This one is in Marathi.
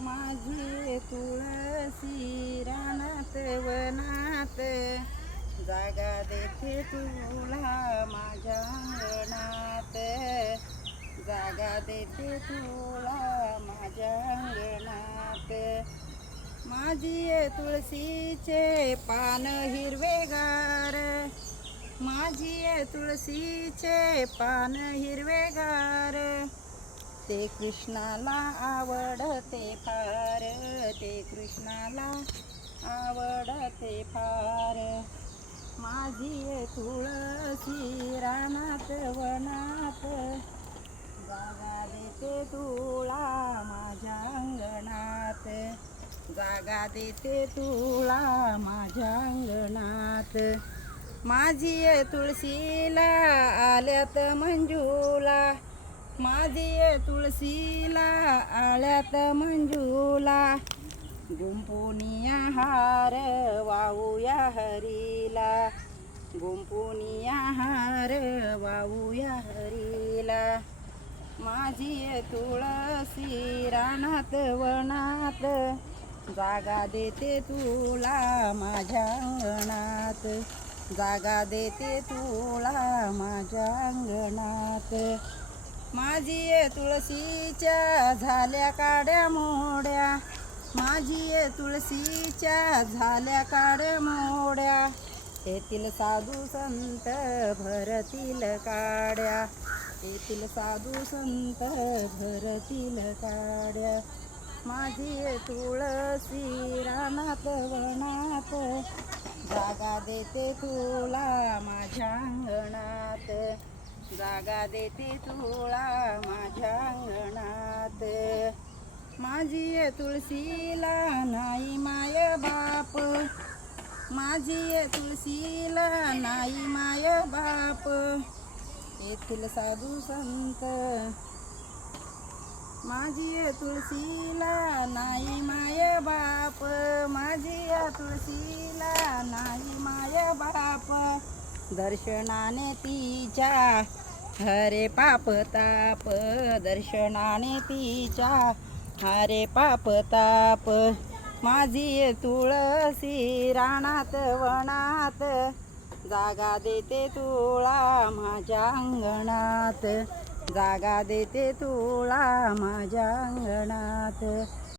माझी तुळसी रानात वनात. जागा देते तुला माझ्या अंगणात. जागा देते तुला माझ्या अंगणात. माझी तुळशीचे पान हिरवेगार. माझी तुळशीचे पान हिरवेगार. ते कृष्णाला आवडते कृष्णाला आवडते फार. माझी तुळशी रानात वनात. जागा देते तुळा माझ्या अंगणात. जागा देते तुळा माझ्या अंगणात. माझी तुळशीला आल्यात मंजूला. माझी तुळशीला आल्यात मंजूला. गुंपुनिया हार वाहूया हरीला गुंपुनिया हार वाहूया हरीला माझी तुळसी रानात वनात जागा देते तुला माझ्या अंगणात जागा देते तुला माझ्या अंगणात माझी तुळशीच्या झाल्या काड्या मोड्या माझी तुळशीच्या झाल्या काड्या मोड्या. येथील साधू संत भरतील काड्या. येथील साधू संत भरतील काड्या. माझी तुळशी रानात वनात. जागा देते तुला माझ्या अंगणात. जागा देते तुला माझ्या अंगणात. माझी तुळशीला नाही माय बाप. माझी तुळशीला नाही माय बाप. येथील साधू संत. माझी तुळशीला नाही माय बाप. माझी तुळशीला नाही माय बाप. दर्शनाने तिच्या हरे पाप ताप. दर्शनाने तिच्या हरे पाप ताप. माझी तुळसी राणात वनात. जागा देते तुळा माझ्या अंगणात. जागा देते तुळा माझ्या अंगणात.